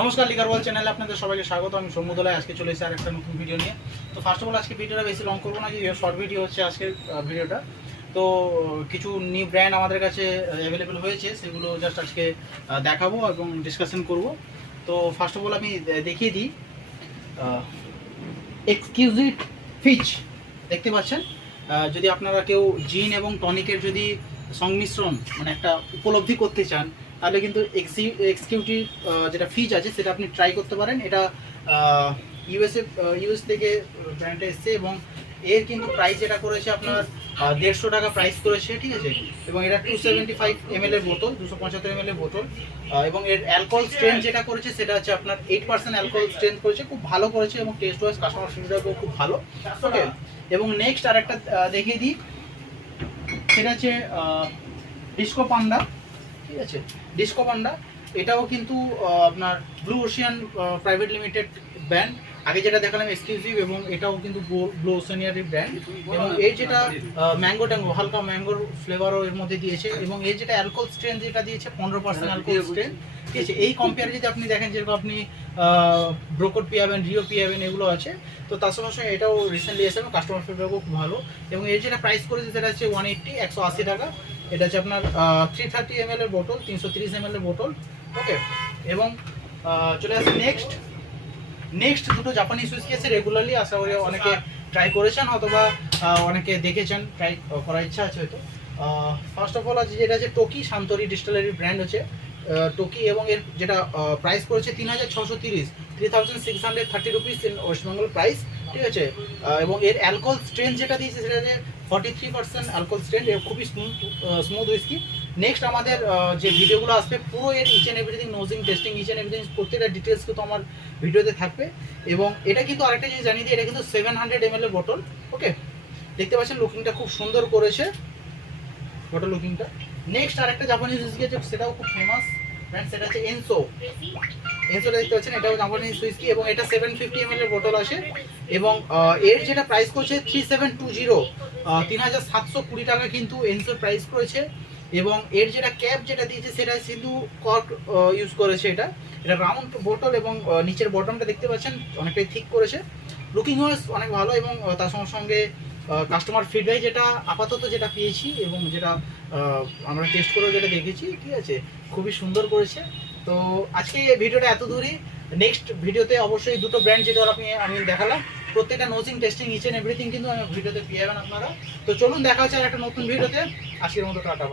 নমস্কার লিগার ওয়ার্ল্ড চ্যানেলে আপনাদের সবাইকে স্বাগত। আমি সৌম্যদোলাই আজকে চলে এসেছি আরেকটা নতুন ভিডিও নিয়ে। তো ফার্স্ট অফ অল আজকে ভিডিওটা বেশি লং করবো না, শর্ট ভিডিও হচ্ছে আজকের ভিডিওটা। তো কিছু নিউ ব্র্যান্ড আমাদের কাছে অ্যাভেলেবেল হয়েছে, সেগুলো জাস্ট আজকে দেখাবো এবং ডিসকাশন করব। তো ফার্স্ট অফ অল আমি দেখিয়ে দিই, এক্সকিউজিট ফিচ দেখতে পাচ্ছেন। যদি আপনারা কেউ জিন এবং টনিকের যদি সংমিশ্রণ মানে একটা উপলব্ধি করতে চান, তাহলে কিন্তু এক্সকিউটিভ যেটা ফিচ আছে সেটা আপনি ট্রাই করতে পারেন। এটা ইউএস থেকে ব্র্যান্ডটা এসছে এবং এর কিন্তু প্রাইস যেটা করেছে আপনার 150 টাকা প্রাইস করেছে, ঠিক আছে। এবং এটা 275 ml এর বোতল, 275 ml এর বোতল। এবং এর অ্যালকোহল স্ট্রেন্থ যেটা করেছে সেটা হচ্ছে আপনার 8% অ্যালকোহল স্ট্রেন্থ করেছে, খুব ভালো করেছে এবং টেস্ট ওয়াইজ কাস্টমার ফিডব্যাকও খুব ভালো। ওকে, এবং নেক্সট আরেকটা দেখিয়ে দিই, সেটা হচ্ছে ডিস্কো পান্ডা, ঠিক আছে। ডিস্কো পান্ডা এটাও কিন্তু আপনার blue Ocean private limited brand. আগে যেটা দেখালাম এক্সক্লুসিভ, এবং এটাও কিন্তু ব্লু ওশিয়ানের ব্র্যান্ড। এবং এর যেটা ম্যাঙ্গো ট্যাঙ্গো হালকা ম্যাঙ্গোর ফ্লেভারও এর মধ্যে দিয়েছে। এবং এর যেটা অ্যালকোহল স্ট্রেন্থ যেটা দিয়েছে 15% অ্যালকোহল স্ট্রেন্থ, ঠিক আছে। এই কম্পেয়ারে যদি আপনি দেখেন, যেরকম আপনি ব্রোকট পিয়াবেন, রিও পিয়াবেন, এগুলো আছে। তো তার সঙ্গে সঙ্গে এটাও রিসেন্টলি এসে এবং কাস্টমার ফিডব্যাকও খুব ভালো। এবং এর যেটা প্রাইস করেছে সেটা হচ্ছে 180 টাকা। এটা হচ্ছে আপনার 330 ml এর বোতল, 330 ml এর বোতল। ওকে, এবং চলে আসছে নেক্সট দুটো জাপানিজ হুইস্কি আছে, রেগুলারলি আশা করি অনেকে ট্রাই করেছেন, অথবা অনেকে দেখেছেন, ট্রাই করার ইচ্ছা আছে হয়তো। ফার্স্ট অফ অল আছে যেটা আছে টোকি, শান্তরি ডিস্টিলারি ব্র্যান্ড হচ্ছে টোকি। এবং এর যেটা প্রাইস করেছে 3630 rupees in West Bengal price, ঠিক আছে। এবং এর অ্যালকোহল স্ট্রেন্থ যেটা দিয়েছে সেটা হচ্ছে 43% অ্যালকোহল স্ট্রেন্থ। এর খুবই স্মুথ হুইস্কি। নেক্সট আমাদের যে ভিডিওগুলো আসবে, পুরো এর each and everything nosing testing each and everything প্রত্যেকটা ডিটেলস কিন্তু আমার ভিডিওতে থাকবে। এবং এটা কিন্তু আরেকটা জিনিস জানিয়ে দিই, এটা কিন্তু 700 ml এর বোতল। ওকে, দেখতে পাচ্ছেন লুকিংটা খুব সুন্দর করেছে, বোতল লুকিংটা। নেক্সট আরেকটা জাপানিজ হুইস্কি আছে, সেটাও খুব ফেমাস ব্র্যান্ড, সেটা হচ্ছে এনসোটা দেখতে পাচ্ছেন, এটাও জাপানিজ হুইস্কি। এবং এটা 750 ml এর বোতল আসে। এবং এর যেটা প্রাইস করছে 3720 টাকা কিন্তু এনসোর প্রাইস করেছে। এবং এর যেটা ক্যাপ যেটা দিয়েছে সেটা কিন্তু কর্ক ইউজ করেছে। এটা রাউন্ড বোতল এবং নিচের বটমটা দেখতে পাচ্ছেন অনেকটাই ঠিক করেছে। লুকিং ওয়াইজ অনেক ভালো। এবং তার সঙ্গে সঙ্গে কাস্টমার ফিডব্যাক যেটা আপাতত যেটা পেয়েছি এবং যেটা আমরা টেস্ট করেও যেটা দেখেছি, ঠিক আছে, খুবই সুন্দর করেছে। তো আজকে ভিডিওটা এত দূরই। নেক্সট ভিডিওতে অবশ্যই দুটো ব্র্যান্ড যেটা আমি দেখালাম, প্রত্যেকটা নোজিং টেস্টিং ইচ অ্যান্ড এভরিথিং কিন্তু ভিডিওতে পেয়ে যাবেন আপনারা। তো চলুন দেখা হচ্ছে আর একটা নতুন ভিডিওতে। আজকের মতো টাটা।